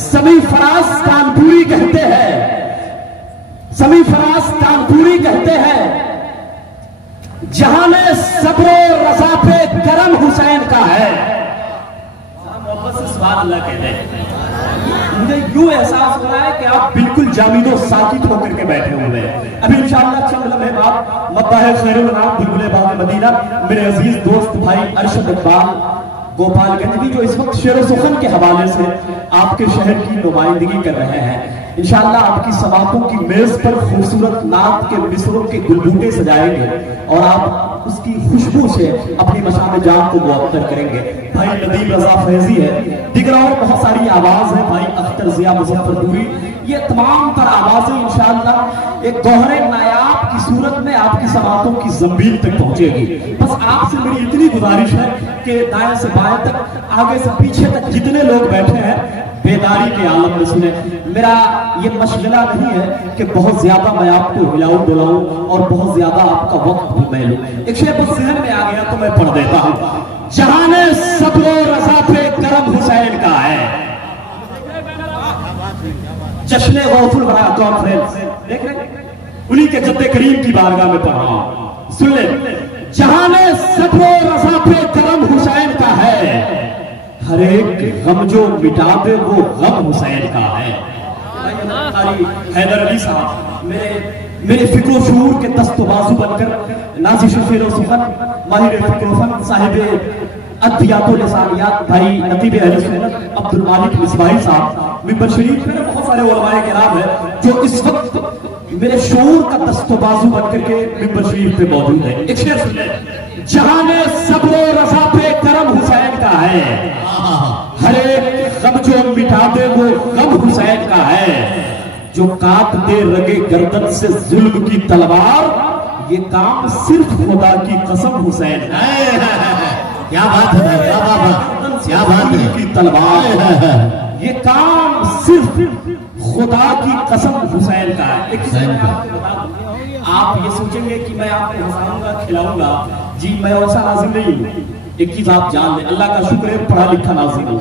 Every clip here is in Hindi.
समी फराज कानपुरी कहते हैं, समी फराज कानपुरी कहते हैं, जहां में सब्र रजा पे करम हुसैन का है। मोहब्बत से सुभान अल्लाह कहते हैं। मुझे यूं एहसास हो रहा है कि आप बिल्कुल जामीनो साकित होकर के बैठे हुए हैं। अभी इंशाअल्लाह चंद लम्हे बाद मद्दाह खैरुल नाम बुलबुल बाग मदीना मेरे अजीज दोस्त भाई अरशद इकबाल गोपालगंज भी जो इस वक्त शेर सुखन के हवाले से आपके शहर की नुमाइंदगी कर रहे हैं, इंशाअल्लाह आपकी समातों की मेज पर खूबसूरत नात के मिसरों के गुलबूटे सजाएंगे और आप उसकी खुशबू से अपनी मशाम जान को मुअत्तर करेंगे। भाई नदीम रजा फैजी है, दिगर और बहुत सारी आवाज है, भाई अख्तर जिया मुजफ्फरपुरी, ये तमाम पर आवाजें इंशाअल्लाह एक गौहरे नायाब की सूरत में आपकी समातों की जमीन तक पहुंचेगी। बस आपसे मेरी इतनी गुजारिश है कि दाएं से बाएं तक, आगे से पीछे तक जितने लोग बैठे हैं बेदारी के आलम में सुने। मेरा ये मशगला नहीं है कि बहुत ज्यादा मैं आपको हिलाऊं डुलाऊं और बहुत ज्यादा आपका वक्त भी मैं लूं। एक शेर बस जहन में आ गया तो मैं पढ़ देता हूं। जहाने सब्र रजा पे करम हुसैन का है, जश्न गौफुल बड़ा कॉन्फ्रेंस देख रहे, उन्हीं के जद्दे करीम की बारगाह में पढ़ रहा हूं, सुन ले। जहाने सब्र रजा पे करम हुसैन का है, हर एक गम जो मिटा दे वो गम हुसैन का है। हैदर अली साहब मेरे फिक्र शूर के दस्तो बाजू बनकर नाज़िश शेर सुखन माहिर फिक्र साहिब अद्वियातुल लिसानियात भाई नतीब अहले सुन्नत अब्दुल मालिक मिसबाही साहब मिंबर शरीफ में बहुत सारे उलमाए किराम है जो इस वक्त मेरे शूर का दस्तो बाजू बनकर के मिंबर शरीफ पे मौजूद है। एक शेर सुन ले। जहाने सब्र रजा पे करम हुसैन का है, हर एक गम जो मिटा दे वो गम हुसैन का है। जो काट दे रगे गर्दन से जुल्म की तलवार, ये काम सिर्फ खुदा की कसम हुसैन है। क्या बात है, क्या बात है की तलवार, ये काम सिर्फ खुदा की कसम हुसैन का है। आप ये सोचेंगे कि मैं आपको हंसाऊंगा खिलाऊंगा, जी मैं वैसा नाज़िम नहीं हूँ। एक चीज आप जान लें, अल्लाह का शुक्र है पढ़ा लिखा नाज़िम हूँ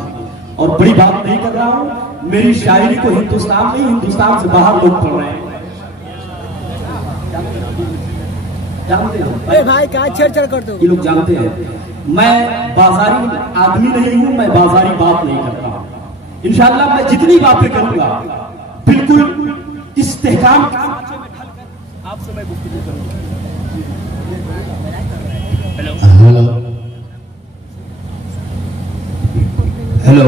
और बड़ी बात नहीं कर रहा हूँ। मेरी शायरी को हिंदुस्तान नहीं हिंदुस्तान से बाहर लोग पढ़ रहे हैं, जानते हो भाई क्या छेड़छाड़ कर दो, ये लोग जानते हैं। मैं बाजारी आदमी नहीं हूं, मैं बाजारी बात नहीं करता। इंशाअल्लाह मैं जितनी बातें करूंगा बिल्कुल इस्तेहकाम आपसे मैं गुफ्तगू करूंगा। हेलो हेलो हेलो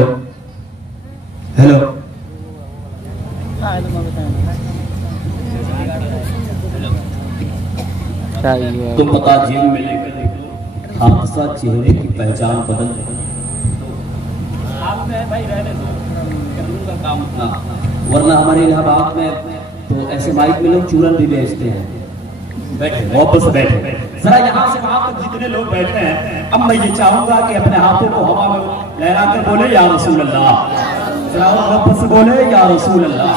हेलो, तुम पता जेब में लेकर हादसा चेहरे की पहचान बदल दे। भाई रहने दो काम अपना, वरना हमारे इलाहाबाद में तो ऐसे माइक में लोग चूरन भी बेचते हैं। बैठे वापस बैठे, जरा यहाँ से वहां तक जितने लोग बैठे हैं, अब मैं ये चाहूंगा कि अपने हाथों को हवा में लहरा कर बोले या रसूल अल्लाह, जरा वापस बोले या रसूल अल्लाह।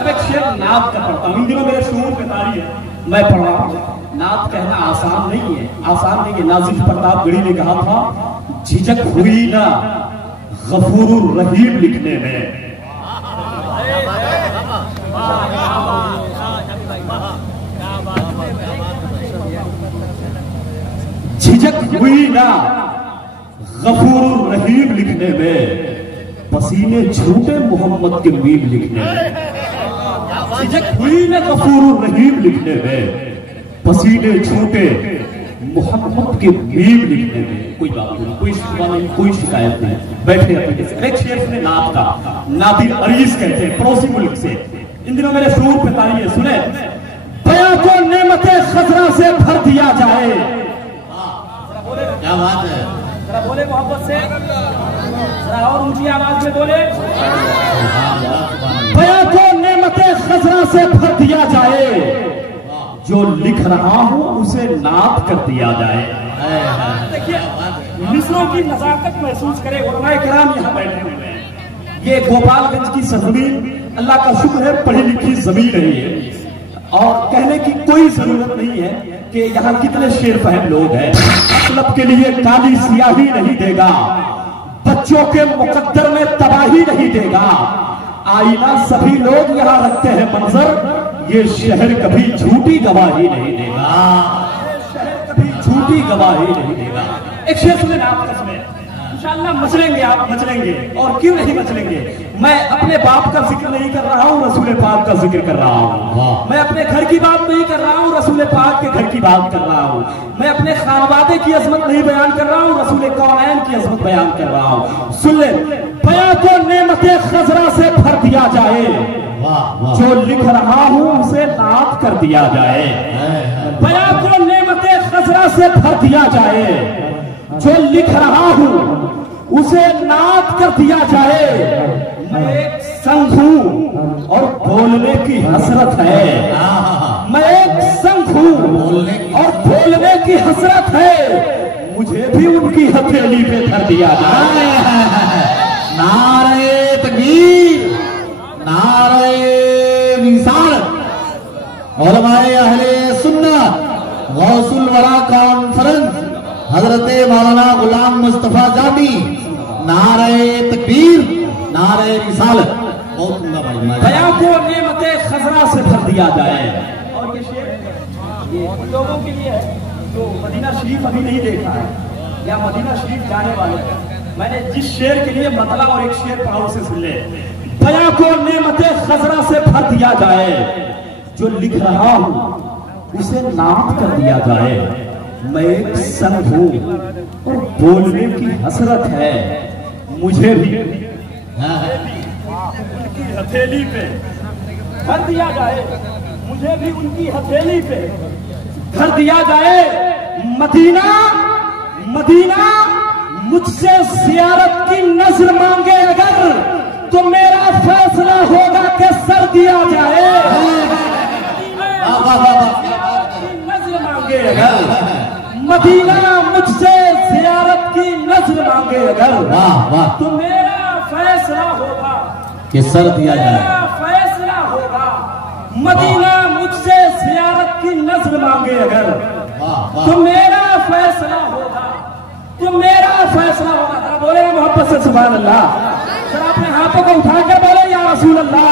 अब एक शेर नात का पढ़ता हूँ, इन दिनों मेरे शूर पे तारी है, मैं पढ़ रहा हूँ। नात कहना आसान नहीं है, आसान नहीं है। नाज़िम प्रताप गढ़ी ने कहा था, झिझक हुई ना गफूरुर रहीम लिखने में। झिझक हुई ना गफूरुर रहीम लिखने में, पसीने झूठे मोहम्मद के मीम लिखने में। झिझक हुई ना गफूरुर रहीम लिखने में, पसीने छूटे मोहम्मद के मीम लिखने में। कोई बात नहीं, कोई शिकवा नहीं, कोई शिकायत नहीं, बैठे अपने। एक शेर ने नात का, नादिर अरीज कहते हैं पड़ोसी मुल्क से, इन दिनों मेरे शूर पे तारी है, सुने। बयां को नेमते खजरा से भर दिया जाए, क्या बात है, जरा बोले मोहब्बत से, जरा और ऊंची आवाज में बोले। बयां को नेमते खजरा से भर दिया जाए, जो लिख रहा हूं उसे नात कर दिया जाए। देखिए मिसरों की नजाकत महसूस करे, उलमाए किराम यहाँ बैठे हुए हैं। ये गोपालगंज की सरजमीन अल्लाह का शुक्र है पढ़ी लिखी जमीन है, और कहने की कोई जरूरत नहीं है कि यहाँ कितने शेर फहम लोग हैं। मतलब के लिए काली सियाही नहीं देगा, बच्चों के मुकद्दर में तबाही नहीं देगा। आईना सभी लोग यहाँ रखते हैं मंजर, ये शहर कभी झूठी गवाही नहीं देगा। ये शहर कभी झूठी गवाही नहीं देगा। एक शेर सुने आप इसमें, इंशाअल्लाह मचलेंगे आप, मचलेंगे और क्यों नहीं मचलेंगे। मैं अपने बाप का जिक्र नहीं कर रहा हूँ, रसूल पाक का जिक्र कर रहा हूँ। मैं अपने घर की बात नहीं कर रहा हूँ, रसूल पाक के घर की बात कर रहा हूँ। मैं अपने खानवादे की अजमत नहीं बयान कर रहा हूँ, रसूल कौनैन की अजमत बयान कर रहा हूँ। सुन ले, बयां को नेमते खजरा से भर दिया जाए, जो लिख रहा हूँ उसे नात कर दिया जाए। बयां को नेमते खजरा से भर दिया जाए, जो लिख रहा हूँ उसे नात कर दिया जाए। मैं एक संघ हूँ और बोलने की हसरत है। मैं एक संघ हूँ और बोलने की हसरत है, मुझे भी उनकी हथेली पे धर दिया जाए। नारे तकबीर, नारे रिसालत। उलमाए अहले सुन्नत गौसुल वरा कॉन्फ्रेंस हजरत मौलाना गुलाम मुस्तफा जामी, नारे तकबीर, नारे रिसालत। बयां को नेमते खजरा से भर दिया जाए। और ये शेर ये उन लोगों के लिए है जो मदीना शरीफ अभी नहीं देखा है या मदीना शरीफ जाने वाले हैं। मैंने जिस शेर के लिए मतला और एक शेर पढ़ा उसे सुन ले। बयां को नेमते खजरा से भर दिया जाए, जो लिख रहा हूं उसे नात कर दिया जाए। मैं एक संघ हूं और बोलने की हसरत है, मुझे भी उनकी हथेली पे धर दिया जाए। मुझे भी उनकी हथेली पे धर दिया जाए। मदीना मदीना मुझसे जियारत की नजर मांगे अगर, तो मेरा फैसला होगा कि सर दिया जाए। नजर मांगे अगर, मदीना मुझसे जियारत की नजर मांगे अगर, तो मेरा फैसला होगा कि सर दिया जाए। मेरा फैसला होगा। मदीना मुझसे जियारत की नजर मांगे अगर, तो मेरा फैसला होगा, तो मेरा फैसला होगा। जरा बोले मोहब्बत से सुभान अल्लाह। जरा अपने हाथों को उठाकर बोले या रसूल अल्लाह।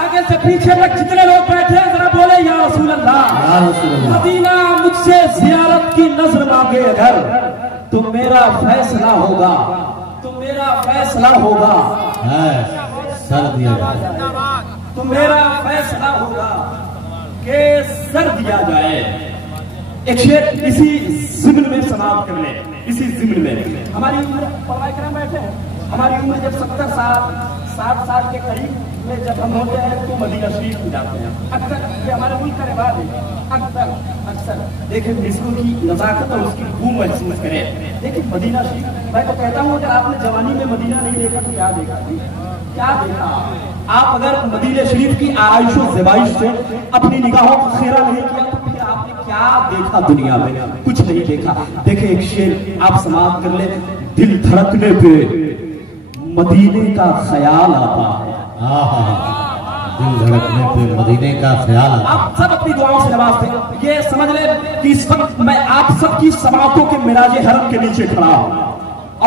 आगे से पीछे तक जितने लोग बैठे हैं जरा बोले या रसूल अल्लाह। मदीना मुझसे जियारत की नजर मांगे अगर, तो मेरा फैसला होगा, तो मेरा फैसला होगा। सर दिया जाए, तो मेरा फैसला होगा कि सर दिया जाए। एक शेर इसी जिम्न में समाप्त कर ले। इसी जिम्न में हमारी उम्र पढ़ाई बैठे हैं, हमारी उम्र जब 70 साल 60 साल के करीब में जब हम होते हैं तो मदीना शरीफ में जाते हैं। अक्सर ये हमारे मुल्क का रिवाज है। अक्सर देखिए मिस्रों की नजाकत और उसकी खूब महसूस करें। लेकिन मदीना शरीफ, मैं तो कहता हूँ अगर आपने जवानी में मदीना नहीं देखा तो क्या देखा, क्या देखा। आप अगर मदीना शरीफ की आराइश और ज़बाइश से अपनी निगाहों को खेरा नहीं किया तो फिर आपने क्या देखा दुनिया में? कुछ नहीं देखा। देखिए एक शेर आप समाप्त कर ले। दिल धड़कने पे मदीने का ख्याल आता है। दिल धड़कने पे मदीने का ख्याल आता है। आप सब अपनी दुआओं से नवाजते। ये समझ ले कि इस वक्त मैं आप सबकी समातों के मिराज हरम के नीचे खड़ा हूं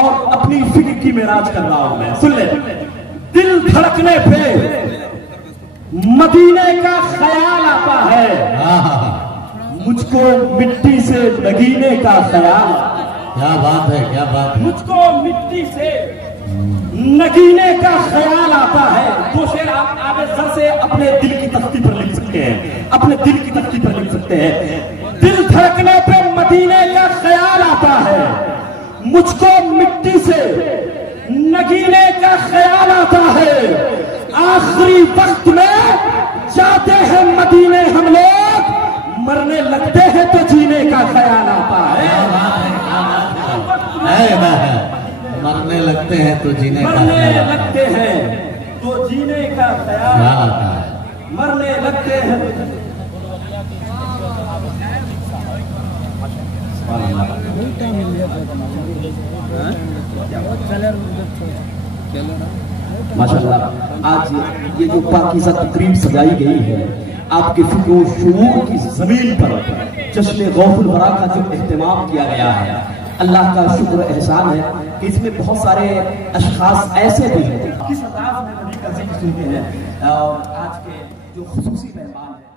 और अपनी फिक्र की मिराज कर रहा हूं मैं। सुन ले, दिल धड़कने पे मदीने का ख्याल आता है, मुझको मिट्टी से नगीने का ख्याल। क्या बात है, क्या बात है। मुझको मिट्टी से नगीने का ख्याल आता है। दो शेर आप आगे सर से अपने दिल की तख्ती पर लिख सकते हैं, अपने दिल की तख्ती पर लिख सकते हैं। दिल धड़कने पे मदीने का ख्याल आता है, मुझको मिट्टी से नगीने का ख्याल आता है। आखिरी वक्त में जाते हैं मदीने हम लोग, मरने लगते हैं तो जीने का ख्याल आता है। मरने लगते हैं तो जीने का मरने लगते हैं तो जीने का ख्याल आता है। मरने लगते हैं। माशाअल्लाह आज ये जो पाकीज़ा तकरीब सजाई गई है, आपके फिक्र शऊर की जमीन पर जश्न गौफुल वरा का जो एहतमाम किया गया है, अल्लाह का शुक्र एहसान है कि इसमें बहुत सारे अशखास ऐसे भी हैं किस अंदाज में नबी का जिक्र सुनते हैं। और आज के जो खुसूसी मेहमान है